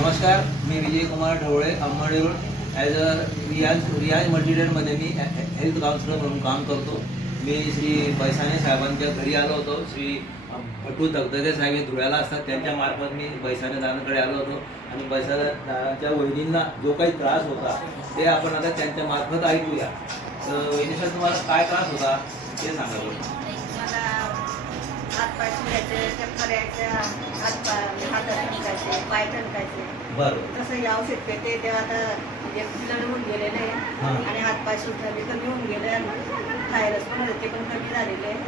नमस्कार, मी Vijay Kumar Dhawale, Ambardi road. As a रियाज मल्टीडेटमध्ये मी हेल्थ काउन्सिलर म्हणून काम करतो. मी श्री बैसाणे साहेबांच्या घरी आलो होतो. श्री भटू दगदगे साहेब हे धुळ्याला असतात, त्यांच्यामार्फत मी बैसाणे दादांकडे आलो होतो आणि बैसाणे दादांच्या वहिनींना जो काही त्रास होता ते आपण आता त्यांच्या मार्फत ऐकूया. तर वहिनीसर, तुम्हाला काय त्रास होता ते सांगा बरं. हात पाय सुजायचे, चक्कर यायच्या, हात ठणकायचे, पाय ठणकायचे. बरं. तसं हे औषध पेते तेव्हा आता म्हणजे पिलं होऊन गेलेले आहे आणि हात पाय सुटले कमी होऊन गेले आणि थायरस पण होते ते पण कमी झालेले आहे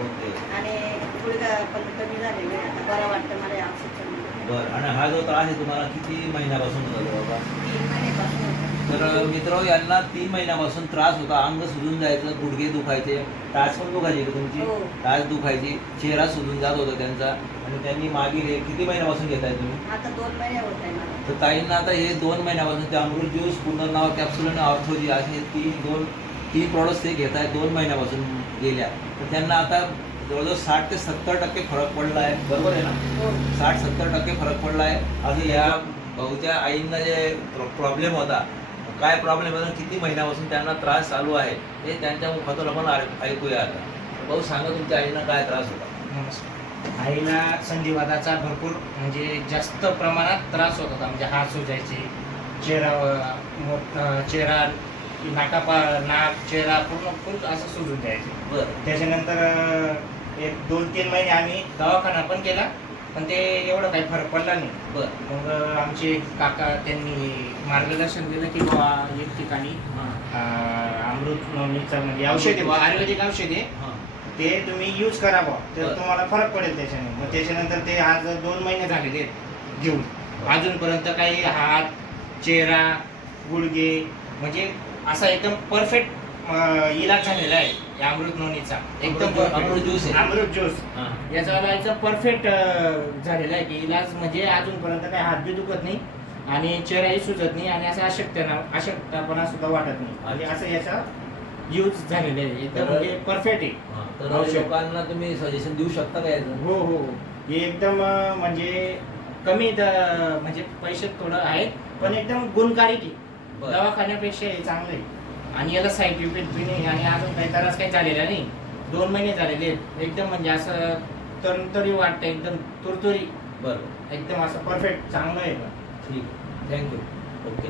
आणि गुडघा पण कमी झालेले आहे. आता बरं वाटतं मला या औषध. बरं. आणि हा जो त्रास आहे तुम्हाला किती महिन्यापासून होता बाबा? 3 महिन्यापासून. तर मित्र, यांना 3 महिन्यापासून त्रास होता. अंग सुजून जायचं, गुडघे दुखायचे, टाच पण दुखायची का तुमची? हो. टाच दुखायची, चेहरा सुजून जात होता त्यांचा. आणि त्यांनी मागील हे किती महिन्यापासून घेताय तुम्ही? आता 2 महिने होत आहे मला. तर ताईंना आता हे 2 महिन्यापासून ते अमृत ज्यूस, पुनर्नाव कॅप्सूल आणि ऑर्थोजी असे तीन प्रॉडक्ट्स ते घेत आहेत 2 महिन्यापासून गेल्या. तर त्यांना आता जवळजवळ 60 ते 70% फरक पडला आहे. बरोबर आहे ना? 60-70% फरक पडला आहे. असं या भाऊच्या आईंना जे प्रॉब्लेम होता, काय प्रॉब्लेम होता, किती महिन्यापासून त्यांना त्रास चालू आहे हे त्यांच्या मुखातून आपण ऐकूया. आता भाऊ सांगा, तुमच्या आईंना काय त्रास होता? नमस्कार. आईला संधिवाताचा भरपूर म्हणजे जास्त प्रमाणात त्रास होत होता. म्हणजे हात सुजायचे, चेहरा नाक चेहरा पूर्ण फुल असं सुजून जायचे. बरं. त्याच्यानंतर 1-2-3 महिने आम्ही दवाखाना पण केला, पण ते एवढं काही फरक पडला नाही. बरं. मग आमचे काका त्यांनी मार्गदर्शन दिलं की बाबा एक ठिकाणी अमृत नवनीतचं म्हणजे औषध आहे, आयुर्वेदिक औषध आहे, ते तुम्ही यूज करा बा, तर तुम्हाला फरक पडेल त्याच्याने. मग त्याच्यानंतर ते आज 2 महिने झालेले घेऊन अजूनपर्यंत काही हात, चेहरा, गुडघे म्हणजे असा एकदम परफेक्ट इलाज झालेला आहे या अमृत नवनीतचा. एकदम अमृत ज्यूस आहे. अमृत ज्यूस याचा परफेक्ट झालेला आहे की इलाज म्हणजे अजूनपर्यंत काही हात बी दुखत नाही आणि चेहराही सुजत नाही आणि असं अशक्तपणा सुद्धा वाटत नाही. म्हणजे असं याचा यूज झालेला आहे, एकदम म्हणजे परफेक्ट आहे. तर लोकांना तुम्ही सजेशन देऊ शकता का याचं? हो हो, हे एकदम म्हणजे कमी म्हणजे पैसे थोडं आहेत, पण एकदम गुणकारी आहे. दवाखान्यापेक्षा हे चांगलं आहे आणि याला साईड इफेक्ट बी नाही आणि अजून काही त्रास काही झालेला नाही. 2 महिने झालेले एकदम म्हणजे असं तरी वाटतं, एकदम तुरतुरी. बरं. एकदम असं परफेक्ट चांगलं आहे. ठीक, थँक्यू. ओके.